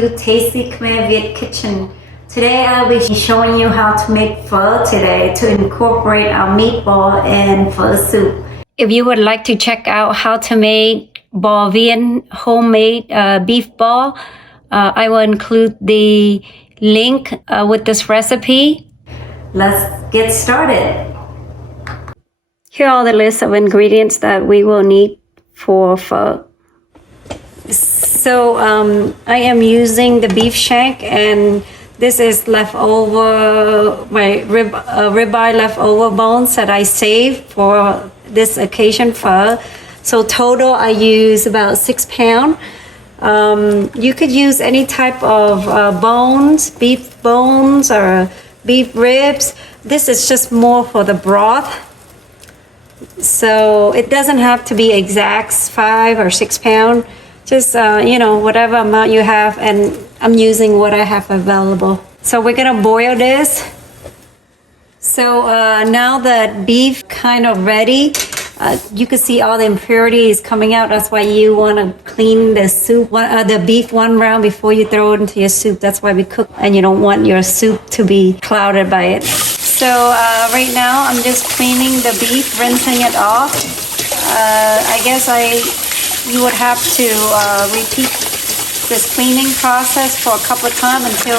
to Tasty Khmer Viet Kitchen. Today I'll be showing you how to make pho today to incorporate our meatball and pho soup. If you would like to check out how to make bò viên homemade beef ball, I will include the link with this recipe. Let's get started. Here are the list of ingredients that we will need for pho. So I am using the beef shank, and this is leftover, my ribeye leftover bones that I saved for this occasion pho. So total I use about 6 pounds. You could use any type of bones, beef bones or beef ribs. This is just more for the broth. So it doesn't have to be exact 5 or 6 pounds. Just, whatever amount you have, and I'm using what I have available. So we're gonna boil this. So now that beef kind of ready, you can see all the impurities coming out. That's why you wanna clean the soup, the beef one round before you throw it into your soup. That's why we cook, and you don't want your soup to be clouded by it. So right now I'm just cleaning the beef, rinsing it off. I guess you would have to repeat this cleaning process for a couple of times until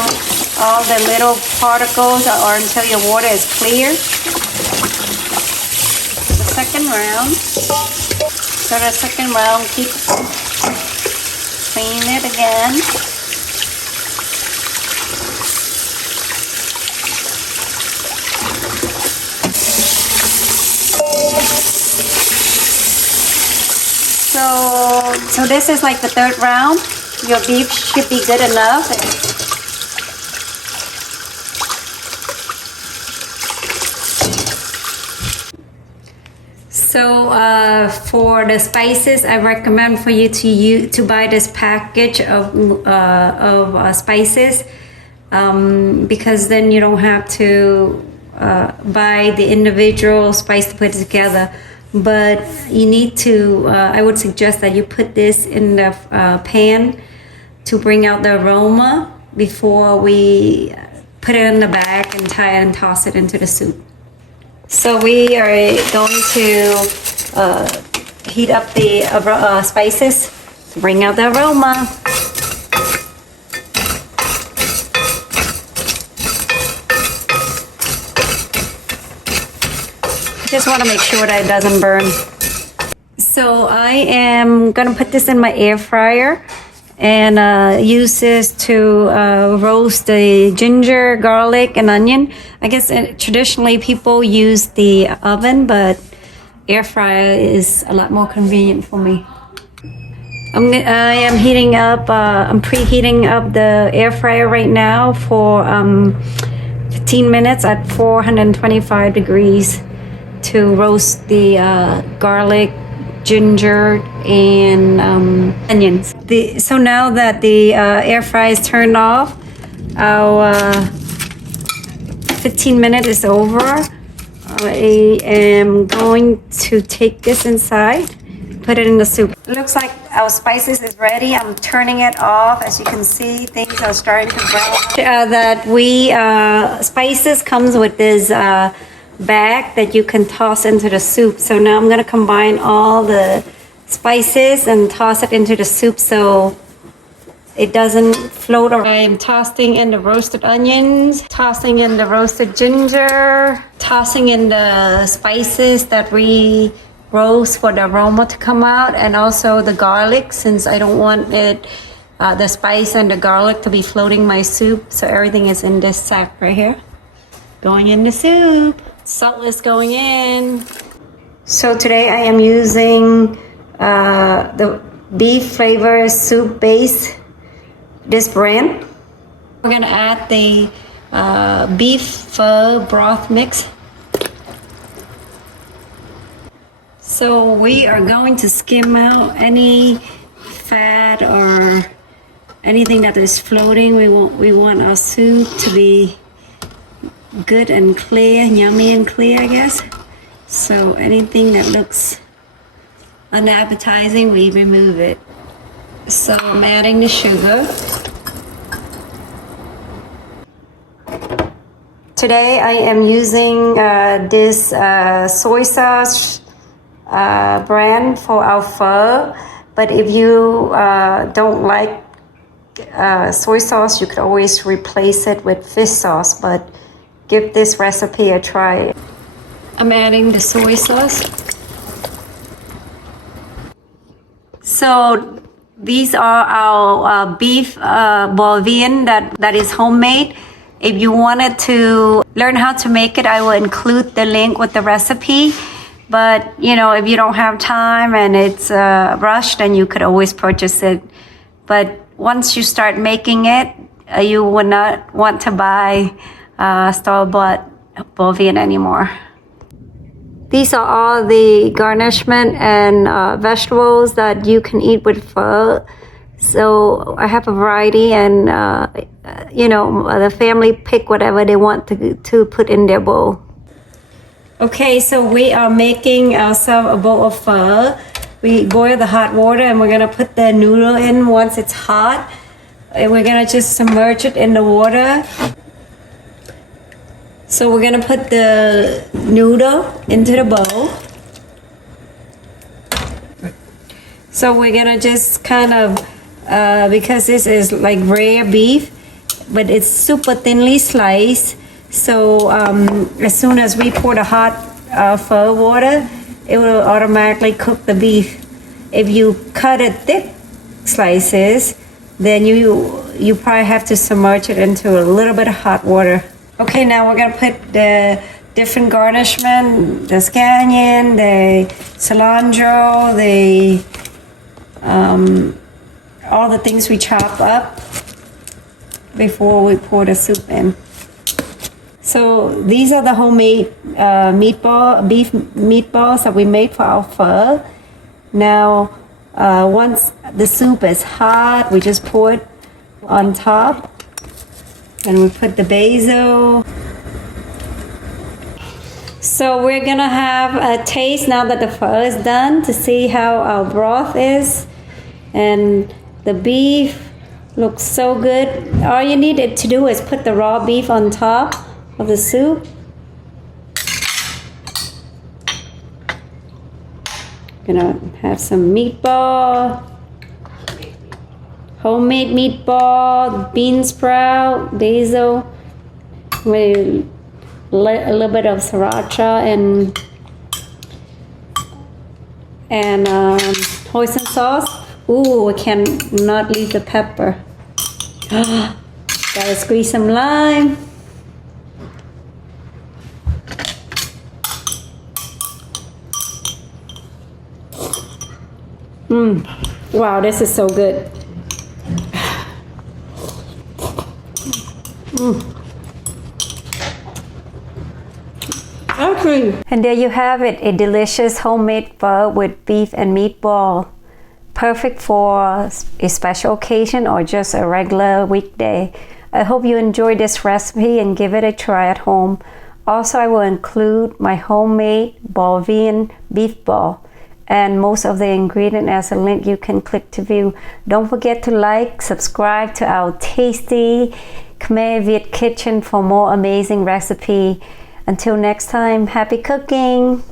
all the little particles or until your water is clear. The second round. So the second round, keep clean it again. So this is like the third round. Your beef should be good enough. So for the spices, I recommend for you to buy this package of spices, because then you don't have to buy the individual spice to put it together. But you need to, I would suggest that you put this in the pan to bring out the aroma before we put it in the bag and tie and toss it into the soup. So we are going to heat up the spices to bring out the aroma. Just want to make sure that it doesn't burn. So I am gonna put this in my air fryer and use this to roast the ginger, garlic, and onion. I guess traditionally people use the oven, but air fryer is a lot more convenient for me. I am heating up, I'm preheating up the air fryer right now for 15 minutes at 425 degrees. To roast the garlic, ginger, and onions. So now that the air fryer is turned off, our 15 minutes is over. I am going to take this inside, put it in the soup. It looks like our spices is ready. I'm turning it off. As you can see, things are starting to brown. Spices comes with this bag that you can toss into the soup. So now I'm going to combine all the spices and toss it into the soup so it doesn't float around. I'm tossing in the roasted onions, tossing in the roasted ginger, tossing in the spices that we roast for the aroma to come out, and also the garlic, since I don't want it the spice and the garlic to be floating my soup. So everything is in this sack right here, going in the soup. Salt is going in. So today I am using the beef flavor soup base, this brand. We're gonna add the beef pho broth mix. So we are going to skim out any fat or anything that is floating. We want our soup to be good and clear, yummy and clear, I guess. So anything that looks unappetizing, we remove it. So I'm adding the sugar. today I am using this soy sauce brand for our pho. But if you don't like soy sauce, you could always replace it with fish sauce. But give this recipe a try. I'm adding the soy sauce. So these are our beef bolivian that is homemade. If you wanted to learn how to make it, I will include the link with the recipe. But, you know, if you don't have time and it's rushed, then you could always purchase it. But once you start making it, you would not want to buy store-bought bolivian anymore. These are all the garnishment and vegetables that you can eat with pho. So I have a variety, and you know, the family pick whatever they want to put in their bowl. Okay, so we are making ourselves a bowl of pho. We boil the hot water, and we're gonna put the noodle in once it's hot. And we're gonna just submerge it in the water. So we're gonna put the noodle into the bowl. So we're gonna just kind of, because this is like rare beef, but it's super thinly sliced. So as soon as we pour the hot pho water, it will automatically cook the beef. If you cut it thick slices, then you probably have to submerge it into a little bit of hot water. Okay, now we're gonna put the different garnishment, the scallion, the cilantro, the all the things we chop up before we pour the soup in. So these are the homemade beef meatballs that we made for our pho. Now, once the soup is hot, we just pour it on top. And we put the basil. So we're gonna have a taste now that the pho is done to see how our broth is. And the beef looks so good. All you need to do is put the raw beef on top of the soup. Gonna have some meatball. Homemade meatball, bean sprout, basil, with a little bit of sriracha and hoisin sauce. Ooh, I cannot leave the pepper. Gotta squeeze some lime. Wow, this is so good. Okay. And there you have it, a delicious homemade pho with beef and meatball. Perfect for a special occasion or just a regular weekday. I hope you enjoyed this recipe and give it a try at home. Also, I will include my homemade Bolivian beef ball and most of the ingredient as a link you can click to view. Don't forget to like, subscribe to our tasty Khmer Viet Kitchen for more amazing recipe. Until next time, happy cooking!